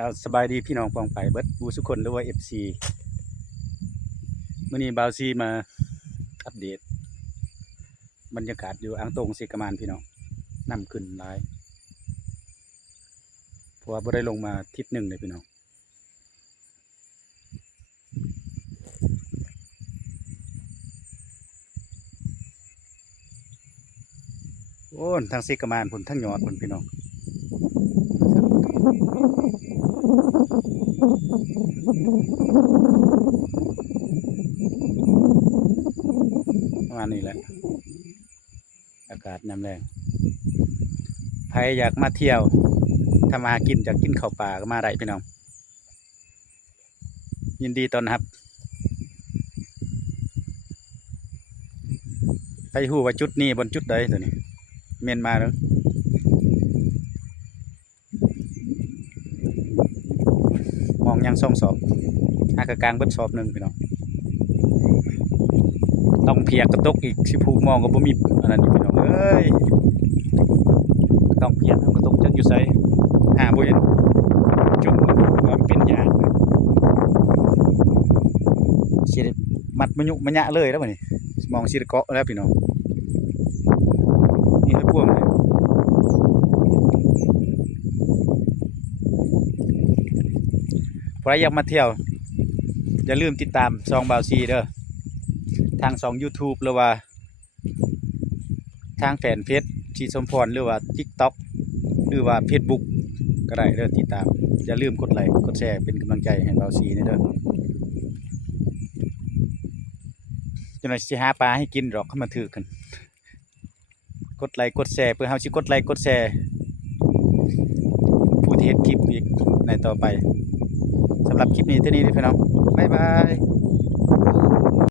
แล้วสบายดีพี่น้องปองไปเบิดบูสุคนหรือว่า FC มื้อนี้บ่าวซีมาอัปเดตบรรยากาศอยู่อ่างตงสิกะมานพี่น้องน้ำขึ้นหลายเพราะว่าบ่ได้ลงมาทิศหนึ่งเลยพี่น้องโอ้ทางสิกะมานพุ่นทั้งยอดพุ่นพี่น้องประมาณนี้แหละอากาศน้ำแรงใครอยากมาเที่ยวถ้ามากินอยากกินข้าวปลาก็มาได้พี่น้องยินดีต้อนรับไปฮู้ว่าจุดนี้บนจุดใดตัวนี้เมนมาแล้วมองยังส่องสอบอากลางเบิดสอบหนึ่งพี่น้องต้องเพียกกระตกอีกสิผูกมองก็บ่มีอันนั้นพี่น้องเอ้ยต้องเพียกกระตกจักอยู่ไสหาบ่เห็นจุ่มว่ามันเป็นอย่างสิได้มัดมะยุมะยะเลยแล้วบัดนี้มองสิได้เกาะแล้วพี่น้องนี่ให้พวงเลยใครอยากมาเที่ยวอย่าลืมติดตามซองบ่าวซีเด้อทาง2 YouTube หรือว่าทางแฟนเพจชีสมพรหรือว่า TikTok หรือว่า Facebook ก็ได้เด้อติดตามอย่าลืมกดไลค์กดแชร์เป็นกำลังใจให้บ่าวซีเด้อจังได๋สิหาปลาให้กินดอกเข้ามาถือกันกดไลค์กดแชร์เพื่อเฮาสิกดไลค์กดแชร์ผู้ที่เฮ็ดคลิปอีกในต่อไปสำหรับคลิปนี้เท่านี้เด้อพี่น้องบ๊ายบาย